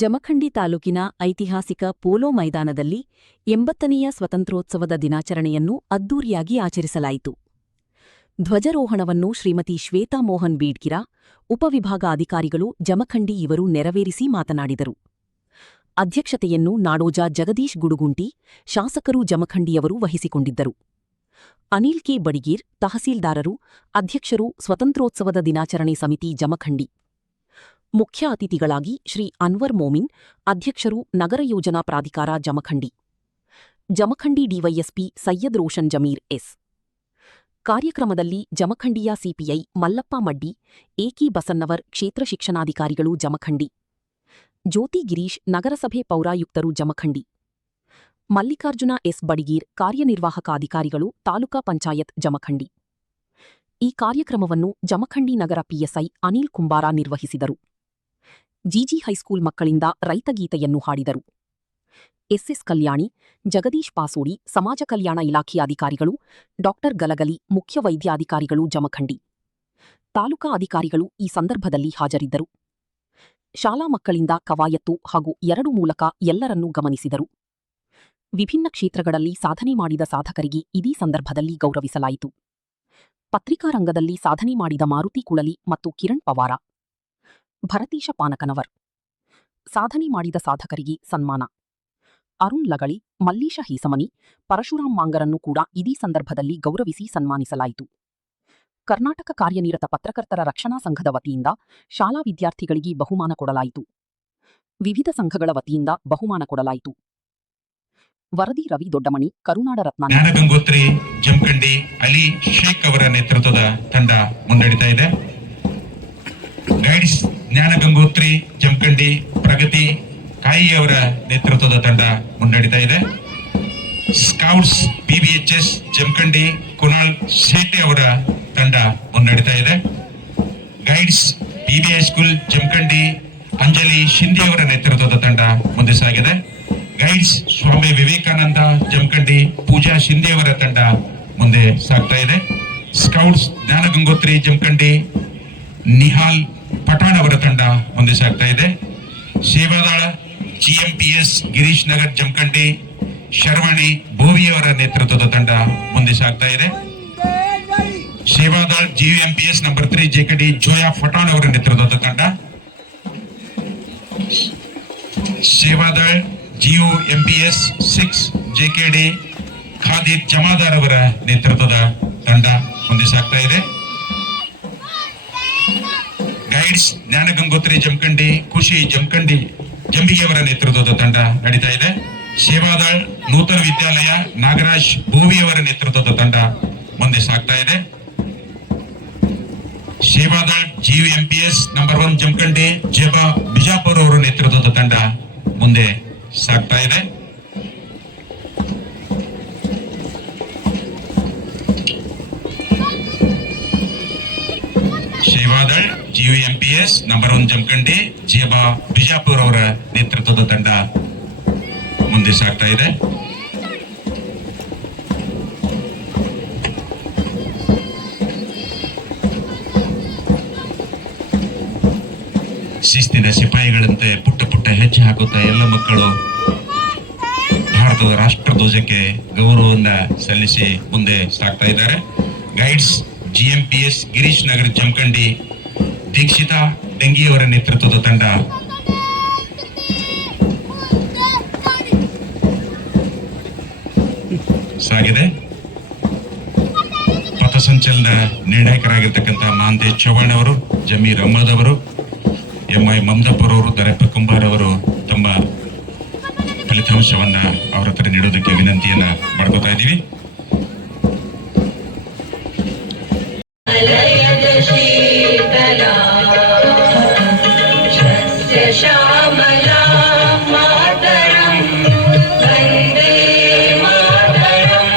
ಜಮಖಂಡಿ ತಾಲೂಕಿನ ಐತಿಹಾಸಿಕ ಪೋಲೋ ಮೈದಾನದಲ್ಲಿ 80ನೇಯ ಸ್ವತಂತ್ರೋತ್ಸವದ ದಿನಾಚರಣೆಯನ್ನು ಅದ್ದೂರಿಯಾಗಿ ಆಚರಿಸಲಾಯಿತು. ಧ್ವಜಾರೋಹಣವನ್ನು ಶ್ರೀಮತಿ ಶ್ವೇತಾ ಮೋಹನ್ ಬೀಡ್ಗಿರ, ಉಪವಿಭಾಗಾಧಿಕಾರಿಗಳು ಜಮಖಂಡಿ ಇವರು ನೆರವೇರಿಸಿ ಮಾತನಾಡಿದರು. ಅಧ್ಯಕ್ಷತೆಯನ್ನು ನಾಡೋಜ ಜಗದೀಶ್ ಗುಡುಗುಂಟಿ, ಶಾಸಕರು ಜಮಖಂಡಿಯವರು ವಹಿಸಿಕೊಂಡಿದ್ದರು. ಅನಿಲ್ ಕೆ ಬಡಿಗೀರ್, ತಹಸೀಲ್ದಾರರು, ಅಧ್ಯಕ್ಷರು, ಸ್ವತಂತ್ರೋತ್ಸವದ ದಿನಾಚರಣೆ ಸಮಿತಿ ಜಮಖಂಡಿ. ಮುಖ್ಯ ಅತಿಥಿಗಳಾಗಿ ಶ್ರೀ ಅನ್ವರ್ ಮೋಮಿನ್, ಅಧ್ಯಕ್ಷರು, ನಗರ ಯೋಜನಾ ಪ್ರಾಧಿಕಾರ ಜಮಖಂಡಿ. Jamkhandi DYSP Syed Roshan Zameer S. ಕಾರ್ಯಕ್ರಮದಲ್ಲಿ ಜಮಖಂಡಿಯ ಸಿಪಿಐ ಮಲ್ಲಪ್ಪ ಮಡ್ಡಿ, ಏಕಿ ಬಸನ್ನವರ್, ಕ್ಷೇತ್ರ ಶಿಕ್ಷಣಾಧಿಕಾರಿಗಳು ಜಮಖಂಡಿ. ಜ್ಯೋತಿ ಗಿರೀಶ್, ನಗರಸಭೆ ಪೌರಾಯುಕ್ತರು ಜಮಖಂಡಿ. ಮಲ್ಲಿಕಾರ್ಜುನ ಎಸ್ ಬಡಿಗೀರ್, ಕಾರ್ಯನಿರ್ವಾಹಕ ಅಧಿಕಾರಿಗಳು, ತಾಲೂಕಾ ಪಂಚಾಯತ್ ಜಮಖಂಡಿ. ಈ ಕಾರ್ಯಕ್ರಮವನ್ನು ಜಮಖಂಡಿ ನಗರ ಪಿಎಸ್ಐ ಅನಿಲ್ ಕುಂಬಾರ ನಿರ್ವಹಿಸಿದರು. ಜಿಜಿ ಹೈಸ್ಕೂಲ್ ಮಕ್ಕಳಿಂದ ರೈತಗೀತೆಯನ್ನು ಹಾಡಿದರು. ಎಸ್ಎಸ್ ಕಲ್ಯಾಣಿ, ಜಗದೀಶ್ ಪಾಸೋಡಿ, ಸಮಾಜ ಕಲ್ಯಾಣ ಇಲಾಖೆ ಅಧಿಕಾರಿಗಳು, ಡಾಕ್ಟರ್ ಗಲಗಲಿ, ಮುಖ್ಯ ವೈದ್ಯಾಧಿಕಾರಿಗಳು ಜಮಖಂಡಿ. ತಾಲೂಕಾ ಅಧಿಕಾರಿಗಳು ಈ ಸಂದರ್ಭದಲ್ಲಿ ಹಾಜರಿದ್ದರು. ಶಾಲಾ ಮಕ್ಕಳಿಂದ ಕವಾಯತ್ತು ಹಾಗೂ 2 ಮೂಲಕ ಎಲ್ಲರನ್ನೂ ಗಮನಿಸಿದರು. ವಿಭಿನ್ನ ಕ್ಷೇತ್ರಗಳಲ್ಲಿ ಸಾಧನೆ ಮಾಡಿದ ಸಾಧಕರಿಗೆ ಇದೇ ಸಂದರ್ಭದಲ್ಲಿ ಗೌರವಿಸಲಾಯಿತು. ಪತ್ರಿಕಾ ರಂಗದಲ್ಲಿ ಸಾಧನೆ ಮಾಡಿದ ಮಾರುತಿ ಕುಳಲಿ ಮತ್ತು ಕಿರಣ್ ಪವಾರ, ಭರತೀಶ ಪಾನಕನವರ್. ಸಾಧನೆ ಮಾಡಿದ ಸಾಧಕರಿಗೆ ಸನ್ಮಾನ. ಅರುಣ್ ಲಗಳಿ, ಮಲ್ಲೀಶ ಹೀಸಮನಿ, ಪರಶುರಾಮ್ ಮಾಂಗರನ್ನು ಕೂಡ ಇದೇ ಸಂದರ್ಭದಲ್ಲಿ ಗೌರವಿಸಿ ಸನ್ಮಾನಿಸಲಾಯಿತು. ಕರ್ನಾಟಕ ಕಾರ್ಯನಿರತ ಪತ್ರಕರ್ತರ ರಕ್ಷಣಾ ಸಂಘದ ವತಿಯಿಂದ ಶಾಲಾ ವಿದ್ಯಾರ್ಥಿಗಳಿಗೆ ಬಹುಮಾನ ಕೊಡಲಾಯಿತು. ವಿವಿಧ ಸಂಘಗಳ ವತಿಯಿಂದ ಬಹುಮಾನ ಕೊಡಲಾಯಿತು. ವರದಿ ರವಿ ದೊಡ್ಡಮಣಿ, ಕರುನಾಡ ರತ್ನ. ಜ್ಞಾನಗಂಗೋತ್ರಿ ಜಮಖಂಡಿ ಅಲಿ ಶೇಖ್ ಅವರ ನೇತೃತ್ವದ ತಂಡ ಮುನ್ನಡೆತಾ ಇದೆ. ಗೈಡ್ಸ್ ಜ್ಞಾನಗಂಗೋತ್ರಿ ಜಮಖಂಡಿ ಪ್ರಗತಿ ಕಾಯಿ ಅವರ ನೇತೃತ್ವದ ತಂಡ ಮುನ್ನಡೆತಾ ಇದೆ. ಸ್ಕೌಟ್ಸ್ ಪಿಬಿಎಚ್ಎಸ್ ಜಮಖಂಡಿ ಕುನಾಲ್ ಶೆಟ್ಟಿ ಅವರ ತಂಡ ಮುನ್ನಡೆತಾ ಇದೆ. ಗೈಡ್ಸ್ ಪಿಬಿಐ ಸ್ಕೂಲ್ ಜಮಖಂಡಿ ಅಂಜಲಿ ಶಿಂದೆ ಅವರ ನೇತೃತ್ವದ ತಂಡ ಮುಂದೆ ಸಾಗಿದೆ. ಗೈಡ್ಸ್ ಸ್ವಾಮಿ ವಿವೇಕಾನಂದ ಜಮಖಂಡಿ ಪೂಜಾ ಶಿಂದೆ ಅವರ ತಂಡ ಮುಂದೆ ಸಾಗ್ತಾ ಇದೆ. ಸ್ಕೌಟ್ಸ್ ಜ್ಞಾನಗಂಗೋತ್ರಿ ಜಮಖಂಡಿ ನಿಹಾಲ್ ಪಠಾಣ್ ಅವರ ತಂಡ ಮುಂದೆ ಸಾಗ್ತಾ ಇದೆ. ಸೇವಾದಾಳ ಜಿಎಂಪಿಎಸ್ ಗಿರೀಶ್ ನಗರ್ ಜಮಖಂಡಿ ಶರ್ವಾಣಿ ಬೋವಿ ಅವರ ನೇತೃತ್ವದ ತಂಡ ಮುಂದೆ ಸಾಗ್ತಾ ಇದೆ. ಸೇವಾದಾಳ್ ಜಿಎಂಪಿಎಸ್ ನಂಬರ್ 3 ಜೆಕೆಡಿ ಜೋಯಾ ಪಠಾಣ್ ಅವರ ನೇತೃತ್ವದ ತಂಡ. ಸೇವಾದಾಳ್ ಜಿಯು ಎಂಪಿಎಸ್ 6 ಜೆಕೆಡಿ ಖಾದಿರ್ ಜಮಾದಾರ್ ಅವರ ನೇತೃತ್ವದ ತಂಡ ಮುಂದೆ ಸಾಗ್ತಾ ಇದೆ. ಗೈಡ್ಸ್ ಜ್ಞಾನಗಂಗೋತ್ರಿ ಜಮಖಂಡಿ ಖುಷಿ ಜಮಖಂಡಿ ಜಂಬಿಗೆಯವರ ನೇತೃತ್ವದ ತಂಡ ನಡೀತಾ ಇದೆ. ಸೇವಾದಾಳ್ ನೂತನ ವಿದ್ಯಾಲಯ ನಾಗರಾಜ್ ಬೋವಿ ಅವರ ನೇತೃತ್ವದ ತಂಡ ಮುಂದೆ ಸಾಗ್ತಾ ಇದೆ. ಸೇವಾದಾಳ್ ಜಿಯು ಎಂಪಿಎಸ್ ನಂಬರ್ 1 ಜಮಖಂಡಿ ಜೆಬಾ ಬಿಜಾಪುರ್ ಅವರ ನೇತೃತ್ವದ ತಂಡ ಮುಂದೆ ಸಾಗ್ತಾ ಇದೆ. ಸೇವಾದಾಳ್ ಜಿಯು ಎಂಪಿಎಸ್ ನಂಬರ್ 1 ಜಮಖಂಡಿ ಜೆಬಾ ಬಿಜಾಪುರ್ ಅವರ ನೇತೃತ್ವದ ತಂಡ ಮುಂದೆ ಸಾಗ್ತಾ ಇದೆ. ಶಿಸ್ತಿನ ಸಿಪಾಯಿಗಳಂತೆ ಪುಟ್ಟ ಪುಟ್ಟ ಹೆಜ್ಜೆ ಹಾಕುತ್ತಾ ಎಲ್ಲ ಮಕ್ಕಳು ಭಾರತದ ರಾಷ್ಟ್ರ ಧ್ವಜಕ್ಕೆ ಗೌರವವನ್ನ ಸಲ್ಲಿಸಿ ಮುಂದೆ ಸಾಗ್ತಾ ಇದ್ದಾರೆ. ಗೈಡ್ಸ್ ಜಿಎಂಪಿಎಸ್ ಗಿರೀಶ್ ನಗರ್ ಜಮಖಂಡಿ ದೀಕ್ಷಿತಾ ಡೆಂಗಿಯವರ ನೇತೃತ್ವದ ತಂಡ ಸಾಗಿದೆ. ಪಥಸಂಚಲನ ನಿರ್ಣಾಯಕರಾಗಿರ್ತಕ್ಕಂಥ ಮಾಂತೇಶ್ ಚೌಹಾಣ್ ಅವರು, ಜಮೀರ್ ಅಹಮದ್ ಅವರು, ಎಂಐ ಮಮದಾಪುರ್ ಅವರು, ದರಪ್ಪ ಕುಂಬಾರ್ ಅವರು ತಮ್ಮ ಫಲಿತಾಂಶವನ್ನ ಅವರ ಹತ್ರ ನೀಡೋದಕ್ಕೆ ವಿನಂತಿಯನ್ನ ಮಾಡ್ಕೋತಾ ಇದ್ದೀವಿ. ಶ್ಯಾಮಲಾ ಮಾತರಂ ವಂದೇ ಮಾತರಂ.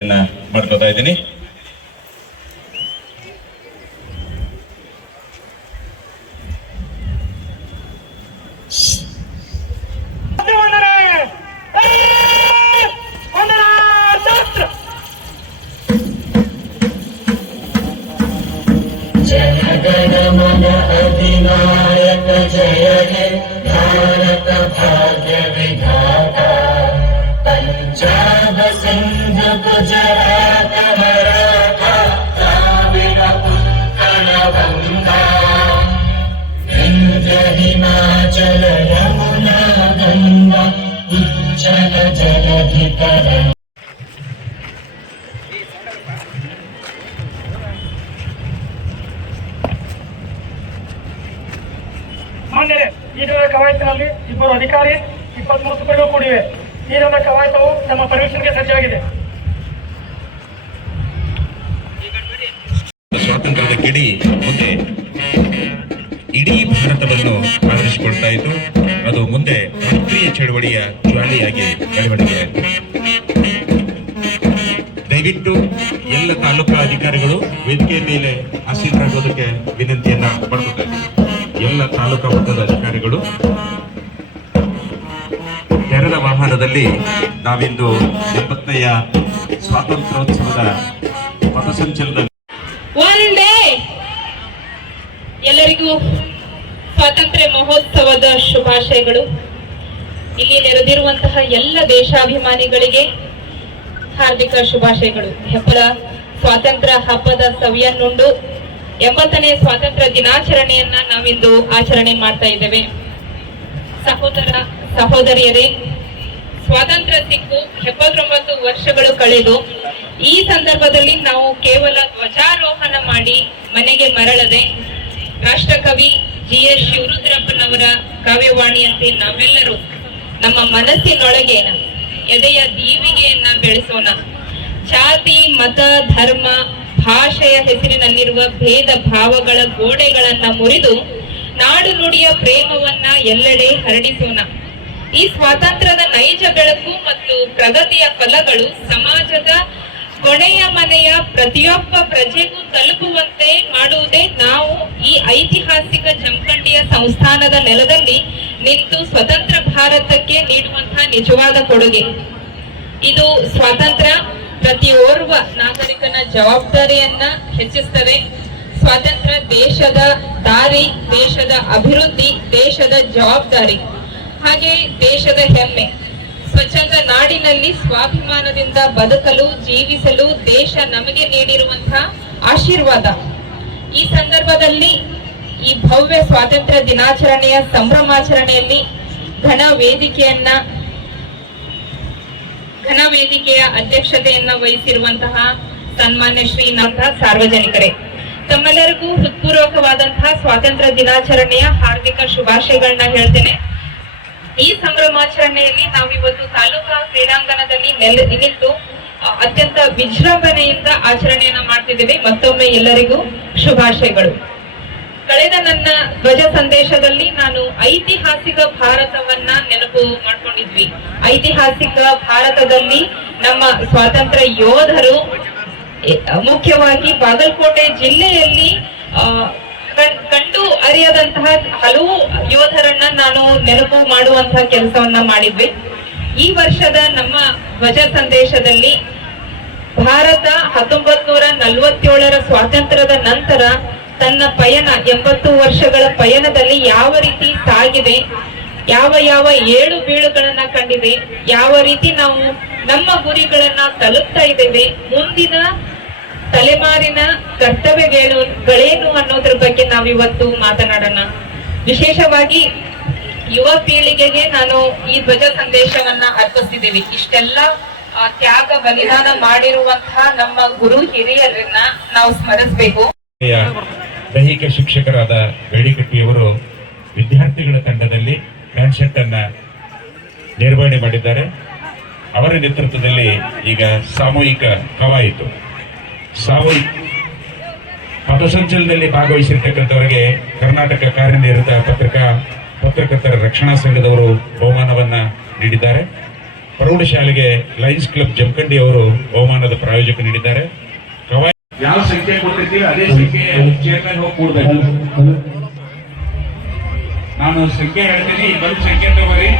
ಮಾಡ್ಕೋತಾ ಇದ್ದೀನಿ. जनगणमन अधिनायक जय हे भारत भाग्य विधाता पंजाब सिंध गुजरात मराठा द्राविड उत्कल गंगा विंध्य हिमाचल यमुना गंगा उज्जल जलधि तरंगा. ಮಾನ್ಯರೇ, ಈಗಿನ ಕವಾಯತಿನಲ್ಲಿ ಇಬ್ಬರು ಅಧಿಕಾರಿ 23 ತುಕಡಿಗಳು ಕೂಡಿವೆ. ಈಗಿನ ಕವಾಯತವು ನಮ್ಮ ಪರಿವೀಕ್ಷಣೆಗೆ ಸಜ್ಜಾಗಿದೆ. ಸ್ವಾತಂತ್ರ್ಯದ ಕಿಡಿ ಮುಂದೆ ಇಡೀ ಭಾರತವನ್ನು ಆವರಿಸಿಕೊಳ್ತಾ ಇತ್ತು. ಅದು ಮುಂದೆ ರಾಷ್ಟ್ರೀಯ ಚಳವಳಿಯ ಜ್ವಾಲೆಯಾಗಿ ಬೆಳವಣಿಗೆ ಆಯಿತು. ದಯವಿಟ್ಟು ಎಲ್ಲ ತಾಲೂಕಾ ಅಧಿಕಾರಿಗಳು ವೇದಿಕೆ ಮೇಲೆ ಆಸೀನರಾಗೋದಕ್ಕೆ ವಿನಂತಿಯನ್ನ ಮಾಡ್ಕೊತಾ ಇದ್ದೀವಿ. ಎಲ್ಲ ತಾಲೂಕಾ ಮಟ್ಟದ ಅಧಿಕಾರಿಗಳು ತೆರೆದ ವಾಹನದಲ್ಲಿ ನಾವಿಂದು 70ನೇ ಸ್ವಾತಂತ್ರ್ಯೋತ್ಸವದ ಪಥಸಂಚಲನ. ಎಲ್ಲರಿಗೂ ಸ್ವಾತಂತ್ರ್ಯ ಮಹೋತ್ಸವದ ಶುಭಾಶಯಗಳು. ಇಲ್ಲಿ ನೆರೆದಿರುವಂತಹ ಎಲ್ಲ ದೇಶಾಭಿಮಾನಿಗಳಿಗೆ ಹಾರ್ದಿಕ ಶುಭಾಶಯಗಳು. ಹೆಬ್ಬಳ ಸ್ವಾತಂತ್ರ್ಯ ಹಬ್ಬದ ಸವಿಯನ್ನುಂಡು 80ನೇ ಸ್ವಾತಂತ್ರ್ಯ ದಿನಾಚರಣೆಯನ್ನ ನಾವಿಂದು ಆಚರಣೆ ಮಾಡ್ತಾ ಇದ್ದೇವೆ. ಸಹೋದರ ಸಹೋದರಿಯರೇ, ಸ್ವಾತಂತ್ರ್ಯ ಸಿಕ್ಕು 79 ವರ್ಷಗಳು ಕಳೆದು ಈ ಸಂದರ್ಭದಲ್ಲಿ ನಾವು ಕೇವಲ ಧ್ವಜಾರೋಹಣ ಮಾಡಿ ಮನೆಗೆ ಮರಳದೆ ರಾಷ್ಟ್ರಕವಿ GS ಶಿವರುದ್ರಪ್ಪನವರ ಕಾವ್ಯವಾಣಿಯಂತೆ ನಾವೆಲ್ಲರೂ ನಮ್ಮ ಮನಸ್ಸಿನೊಳಗೆ ಎದೆಯ ದೀವಿಗೆಯನ್ನ ಬೆಳೆಸೋಣ. ಜಾತಿ, ಮತ, ಧರ್ಮ, ಭಾಷೆಯ ಹೆಸರಿನಲ್ಲಿರುವ ಭೇದ ಭಾವಗಳ ಗೋಡೆಗಳನ್ನ ಮುರಿದು ನಾಡು ನುಡಿಯ ಪ್ರೇಮವನ್ನ ಎಲ್ಲೆಡೆ ಹರಡಿಸೋಣ. ಈ ಸ್ವಾತಂತ್ರ್ಯದ ನೈಜ ಬೆಳಕು ಮತ್ತು ಪ್ರಗತಿಯ ಫಲಗಳು ಸಮಾಜದ ಕೊನೆಯ ಮನೆಯ ಪ್ರತಿಯೊಬ್ಬ ಪ್ರಜೆಗೂ ತಲುಪುವಂತೆ ಮಾಡುವುದೇ ನಾವು ಈ ಐತಿಹಾಸಿಕ ಜಮಖಂಡಿಯ ಸಂಸ್ಥಾನದ ನೆಲದಲ್ಲಿ ನಿಂತು ಸ್ವತಂತ್ರ ಭಾರತಕ್ಕೆ ನೀಡುವಂತಹ ನಿಜವಾದ ಕೊಡುಗೆ. ಇದು ಸ್ವಾತಂತ್ರ್ಯ ಪ್ರತಿಯೋರ್ವ ನಾಗರಿಕನ ಜವಾಬ್ದಾರಿಯನ್ನ ಹೆಚ್ಚಿಸ್ತದೆ. ಸ್ವಾತಂತ್ರ್ಯ ದೇಶದ ದಾರಿ, ದೇಶದ ಅಭಿವೃದ್ಧಿ, ದೇಶದ ಜವಾಬ್ದಾರಿ, ಹಾಗೆ ದೇಶದ ಹೆಮ್ಮೆ. ಸ್ವಚ್ಛಂದ ನಾಡಿನಲ್ಲಿ ಸ್ವಾಭಿಮಾನದಿಂದ ಬದುಕಲು, ಜೀವಿಸಲು ದೇಶ ನಮಗೆ ನೀಡಿರುವಂತಹ ಆಶೀರ್ವಾದ. ಈ ಸಂದರ್ಭದಲ್ಲಿ ಈ ಭವ್ಯ ಸ್ವಾತಂತ್ರ್ಯ ದಿನಾಚರಣೆಯ ಸಂಭ್ರಮಾಚರಣೆಯಲ್ಲಿ ಘನ ವೇದಿಕೆಯ ಅಧ್ಯಕ್ಷತೆಯನ್ನ ವಹಿಸಿರುವಂತಹ ಸನ್ಮಾನ್ಯ ಶ್ರೀನಾಥ ಸಾರ್ವಜನಿಕರೇ, ತಮ್ಮೆಲ್ಲರಿಗೂ ಹೃತ್ಪೂರ್ವಕವಾದಂತಹ ಸ್ವಾತಂತ್ರ್ಯ ದಿನಾಚರಣೆಯ ಹಾರ್ದಿಕ ಶುಭಾಶಯಗಳನ್ನ ಹೇಳ್ತೇನೆ. ಈ ಸಂಭ್ರಮಾಚರಣೆಯಲ್ಲಿ ನಾವಿವತ್ತು ತಾಲೂಕಾ ಕ್ರೀಡಾಂಗಣದಲ್ಲಿ ನಿಂತು ಅತ್ಯಂತ ವಿಜೃಂಭಣೆಯಿಂದ ಆಚರಣೆಯನ್ನ ಮಾಡ್ತಿದ್ದೇವೆ. ಮತ್ತೊಮ್ಮೆ ಎಲ್ಲರಿಗೂ ಶುಭಾಶಯಗಳು. ಕಳೆದ ನನ್ನ ಧ್ವಜ ಸಂದೇಶದಲ್ಲಿ ನಾನು ಐತಿಹಾಸಿಕ ಭಾರತವನ್ನ ನೆನಪು ಮಾಡ್ಕೊಂಡಿದ್ವಿ. ಐತಿಹಾಸಿಕ ಭಾರತದಲ್ಲಿ ನಮ್ಮ ಸ್ವಾತಂತ್ರ್ಯ ಯೋಧರು ಮುಖ್ಯವಾಗಿ ಬಾಗಲಕೋಟೆ ಜಿಲ್ಲೆಯಲ್ಲಿ ಕಂಡು ಅರಿಯದಂತಹ ಹಲವು ಯೋಧರನ್ನ ನಾನು ನೆನಪು ಮಾಡುವಂತಹ ಕೆಲಸವನ್ನ ಮಾಡಿದ್ವಿ. ಈ ವರ್ಷದ ನಮ್ಮ ಧ್ವಜ ಸಂದೇಶದಲ್ಲಿ ಭಾರತ 1947ರ ಸ್ವಾತಂತ್ರ್ಯದ ನಂತರ ತನ್ನ ಪಯಣ 80 ವರ್ಷಗಳ ಪಯಣದಲ್ಲಿ ಯಾವ ರೀತಿ ಸಾಗಿದೆ, ಯಾವ ಏಳು ಬೀಳುಗಳನ್ನ ಕಂಡಿದೆ, ಯಾವ ರೀತಿ ನಾವು ನಮ್ಮ ಗುರಿಗಳನ್ನ ತಲುಪ್ತಾ ಇದ್ದೇವೆ, ಮುಂದಿನ ತಲೆಮಾರಿನ ಕರ್ತವ್ಯಗಳೇನು ಅನ್ನೋದ್ರ ಬಗ್ಗೆ ನಾವಿವತ್ತು ಮಾತನಾಡೋಣ. ವಿಶೇಷವಾಗಿ ಯುವ ಪೀಳಿಗೆಗೆ ನಾನು ಈ ಧ್ವಜ ಸಂದೇಶವನ್ನ ಅರ್ಪಿಸ್ತಿದ್ದೇವೆ. ಇಷ್ಟೆಲ್ಲ ತ್ಯಾಗ ಬಲಿದಾನ ಮಾಡಿರುವಂತಹ ನಮ್ಮ ಗುರು ಹಿರಿಯರನ್ನ ನಾವು ಸ್ಮರಿಸಬೇಕು. ದೈಹಿಕ ಶಿಕ್ಷಕರಾದ ಬೇಡಿಕಟ್ಟಿಯವರು ವಿದ್ಯಾರ್ಥಿಗಳ ತಂಡದಲ್ಲಿ ಪ್ಯಾನ್ ಶರ್ಟ್ ಅನ್ನ ನಿರ್ವಹಣೆ ಮಾಡಿದ್ದಾರೆ. ಅವರ ನೇತೃತ್ವದಲ್ಲಿ ಈಗ ಸಾಮೂಹಿಕ ಕವಾಯಿತು. ಪಥಸಂಚಲನದಲ್ಲಿ ಭಾಗವಹಿಸಿರ್ತಕ್ಕಂಥವರಿಗೆ ಕರ್ನಾಟಕ ಕಾರ್ಯನಿರತ ಪತ್ರಕರ್ತರ ರಕ್ಷಣಾ ಸಂಘದವರು ಬಹುಮಾನವನ್ನ ನೀಡಿದ್ದಾರೆ. ಪ್ರೌಢಶಾಲೆಗೆ ಲಯನ್ಸ್ ಕ್ಲಬ್ ಜಮಖಂಡಿ ಅವರು ಬಹುಮಾನದ ಪ್ರಾಯೋಜಕ ನೀಡಿದ್ದಾರೆ. ಯಾವ ಸಂಖ್ಯೆ ಕೊಡ್ತಿದ್ದೀವಿ ಅದೇ ಸಂಖ್ಯೆ ಚೇರ್ಮನ್ ಹೋಗಿ ಕೂಡ್ಬೇಕು. ನಾನು ಸಂಖ್ಯೆ ಹೇಳ್ತೀನಿ, ಬಂದು ಸಂಖ್ಯೆ ತಗೋರಿ.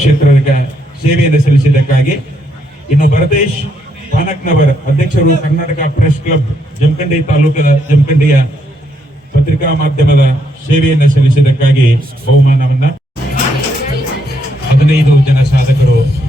ಕ್ಷೇತ್ರದ ಸೇವೆಯನ್ನು ಸಲ್ಲಿಸಿದ್ದಕ್ಕಾಗಿ ಇನ್ನು ಭರತೇಶ್ ಪಾನಕ್ನವರ್ ಅಧ್ಯಕ್ಷರು ಕರ್ನಾಟಕ ಪ್ರೆಸ್ ಕ್ಲಬ್ ಜಮಖಂಡಿ ತಾಲೂಕದ ಜಮಖಂಡಿಯ ಪತ್ರಿಕಾ ಮಾಧ್ಯಮದ ಸೇವೆಯನ್ನು ಸಲ್ಲಿಸಿದ್ದಕ್ಕಾಗಿ ಬಹುಮಾನವನ್ನ 15 ಜನ ಸಾಧಕರು